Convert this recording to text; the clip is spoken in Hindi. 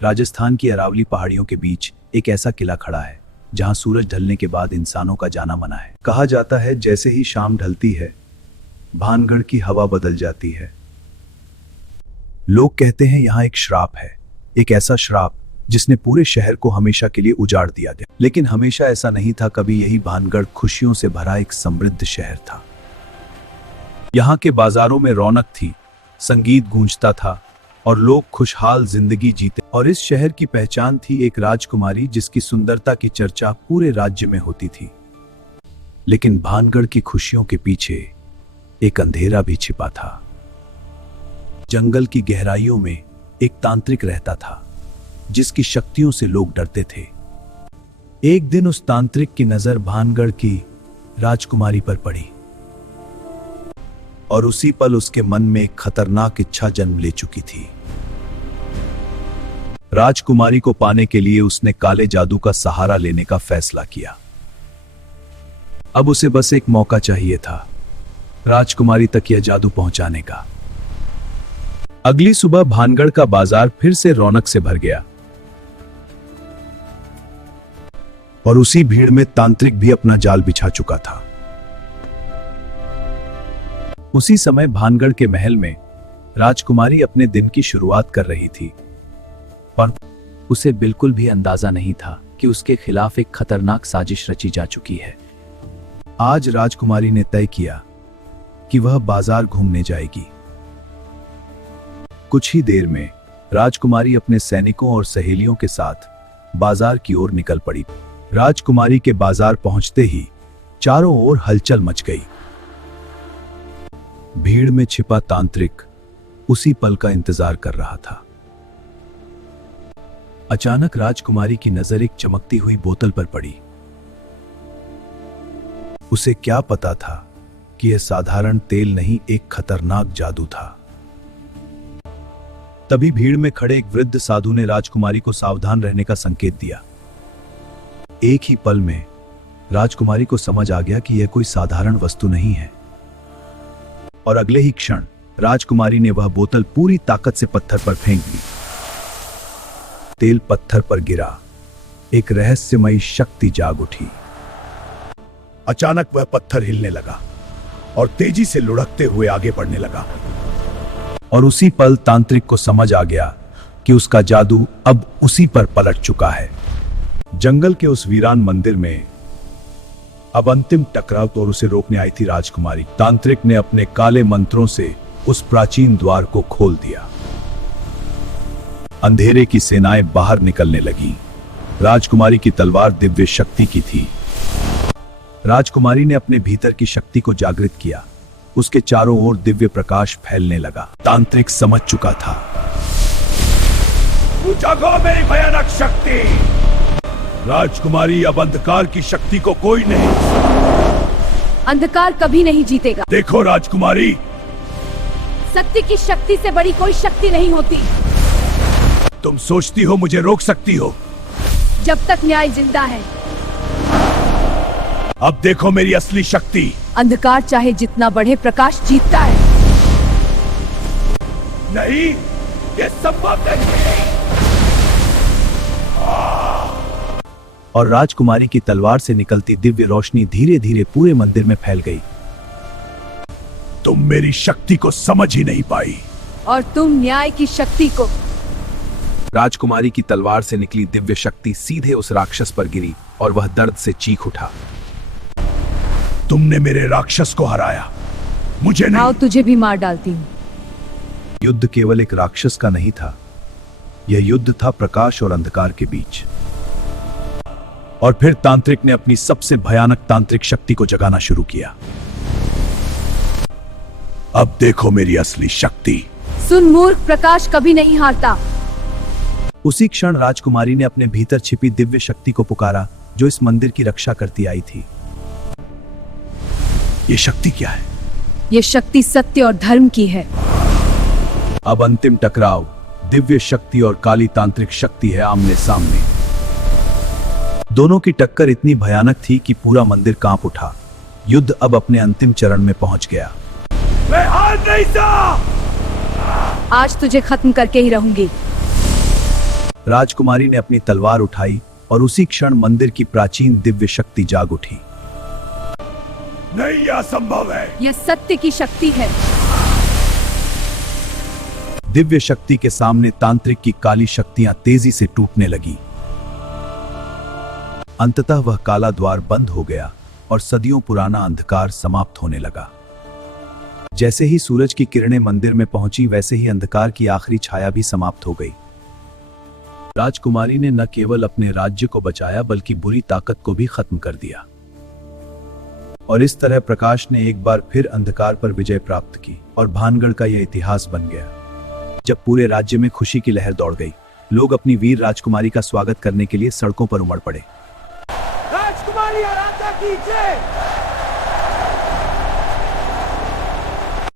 राजस्थान की अरावली पहाड़ियों के बीच एक ऐसा किला खड़ा है जहां सूरज ढलने के बाद इंसानों का जाना मना है। कहा जाता है जैसे ही शाम ढलती है भानगढ़ की हवा बदल जाती है। लोग कहते हैं यहाँ एक श्राप है, एक ऐसा श्राप जिसने पूरे शहर को हमेशा के लिए उजाड़ दिया गया। लेकिन हमेशा ऐसा नहीं था। कभी यही भानगढ़ खुशियों से भरा एक समृद्ध शहर था। यहाँ के बाजारों में रौनक थी, संगीत गूंजता था और लोग खुशहाल जिंदगी जीते। और इस शहर की पहचान थी एक राजकुमारी जिसकी सुंदरता की चर्चा पूरे राज्य में होती थी। लेकिन भानगढ़ की खुशियों के पीछे एक अंधेरा भी छिपा था। जंगल की गहराइयों में एक तांत्रिक रहता था जिसकी शक्तियों से लोग डरते थे। एक दिन उस तांत्रिक की नजर भानगढ़ की राजकुमारी पर पड़ी और उसी पल उसके मन में एक खतरनाक इच्छा जन्म ले चुकी थी। राजकुमारी को पाने के लिए उसने काले जादू का सहारा लेने का फैसला किया। अब उसे बस एक मौका चाहिए था राजकुमारी तक यह जादू पहुंचाने का। अगली सुबह भानगढ़ का बाजार फिर से रौनक से भर गया और उसी भीड़ में तांत्रिक भी अपना जाल बिछा चुका था। उसी समय भानगढ़ के महल में राजकुमारी अपने दिन की शुरुआत कर रही थी और उसे बिल्कुल भी अंदाजा नहीं था कि उसके खिलाफ एक खतरनाक साजिश रची जा चुकी है। आज राजकुमारी ने तय किया कि वह बाजार घूमने जाएगी। कुछ ही देर में राजकुमारी अपने सैनिकों और सहेलियों के साथ बाजार की ओर निकल पड़ी। राजकुमारी के बाजार पहुंचते ही चारों ओर हलचल मच गई। भीड़ में छिपा तांत्रिक उसी पल का इंतजार कर रहा था। अचानक राजकुमारी की नजर एक चमकती हुई बोतल पर पड़ी। उसे क्या पता था कि यह साधारण तेल नहीं, एक खतरनाक जादू था। तभी भीड़ में खड़े एक वृद्ध साधु ने राजकुमारी को सावधान रहने का संकेत दिया। एक ही पल में राजकुमारी को समझ आ गया कि यह कोई साधारण वस्तु नहीं है और अगले ही क्षण राजकुमारी ने वह बोतल पूरी ताकत से पत्थर पर फेंक दी। तेल पत्थर पर गिरा, एक रहस्यमयी शक्ति जाग उठी। अचानक वह पत्थर हिलने लगा और तेजी से लुढ़कते हुए आगे बढ़ने लगा। और उसी पल तांत्रिक को समझ आ गया कि उसका जादू अब उसी पर पलट चुका है। जंगल के उस वीरान मंदिर में अब अंतिम टकराव और उसे रोकने आई थी राजकुमारी। तांत्रिक ने अपने काले मंत्रों से उस प्राचीन द्वार को खोल दिया। अंधेरे की सेनाएं बाहर निकलने लगी। राजकुमारी की तलवार दिव्य शक्ति की थी। राजकुमारी ने अपने भीतर की शक्ति को जागृत किया। उसके चारों ओर दिव्य प्रकाश फैलने लगा। तांत्रिक समझ चुका था, जागो मेरी भयानक शक्ति। राजकुमारी, अब अंधकार की शक्ति को कोई नहीं। अंधकार कभी नहीं जीतेगा। देखो राजकुमारी, सत्य की शक्ति से बड़ी कोई शक्ति नहीं होती। तुम सोचती हो मुझे रोक सकती हो? जब तक न्याय जिंदा है। अब देखो मेरी असली शक्ति। अंधकार चाहे जितना बढ़े, प्रकाश जीतता है। नहीं, ये संभव नहीं। और राजकुमारी की तलवार से निकलती दिव्य रोशनी धीरे धीरे पूरे मंदिर में फैल गई। तुम मेरी शक्ति को समझ ही नहीं पाई। और तुम न्याय की शक्ति को। राजकुमारी की तलवार से निकली दिव्य शक्ति सीधे उस राक्षस पर गिरी और वह दर्द से चीख उठा। तुमने मेरे राक्षस को हराया, मुझे नहीं। आओ तुझे भी मार डालती हूँ। युद्ध केवल एक राक्षस का नहीं था, यह युद्ध था प्रकाश और अंधकार के बीच। और फिर तांत्रिक ने अपनी सबसे भयानक तांत्रिक शक्ति को जगाना शुरू किया। अब देखो मेरी असली शक्ति। सुन मूर्ख, प्रकाश कभी नहीं हारता। उसी क्षण राजकुमारी ने अपने भीतर छिपी दिव्य शक्ति को पुकारा जो इस मंदिर की रक्षा करती आई थी। ये शक्ति क्या है? ये शक्ति सत्य और धर्म की है। अब अंतिम टकराव दिव्य शक्ति और काली तांत्रिक शक्ति है आमने सामने। दोनों की टक्कर इतनी भयानक थी कि पूरा मंदिर कांप उठा। युद्ध अब अपने अंतिम चरण में पहुंच गया। मैं हार नहीं सा। आज तुझे खत्म करके ही रहूंगी। राजकुमारी ने अपनी तलवार उठाई और उसी क्षण मंदिर की प्राचीन दिव्य शक्ति जाग उठी। नहीं, यह असंभव है। यह सत्य की शक्ति है। दिव्य शक्ति के सामने तांत्रिक की काली शक्तियां तेजी से टूटने लगी। अंततः वह काला द्वार बंद हो गया और सदियों पुराना अंधकार समाप्त होने लगा। जैसे ही सूरज की किरणें मंदिर में पहुंची, वैसे ही अंधकार की आखिरी छाया भी समाप्त हो गई। राजकुमारी ने न केवल अपने राज्य को बचाया, बल्कि बुरी ताकत को भी खत्म कर दिया। और इस तरह प्रकाश ने एक बार फिर अंधकार पर विजय प्राप्त की और भानगढ़ का यह इतिहास बन गया। जब पूरे राज्य में खुशी की लहर दौड़ गई, लोग अपनी वीर राजकुमारी का स्वागत करने के लिए सड़कों पर उमड़ पड़े। राजकुमारी आराधना की जय।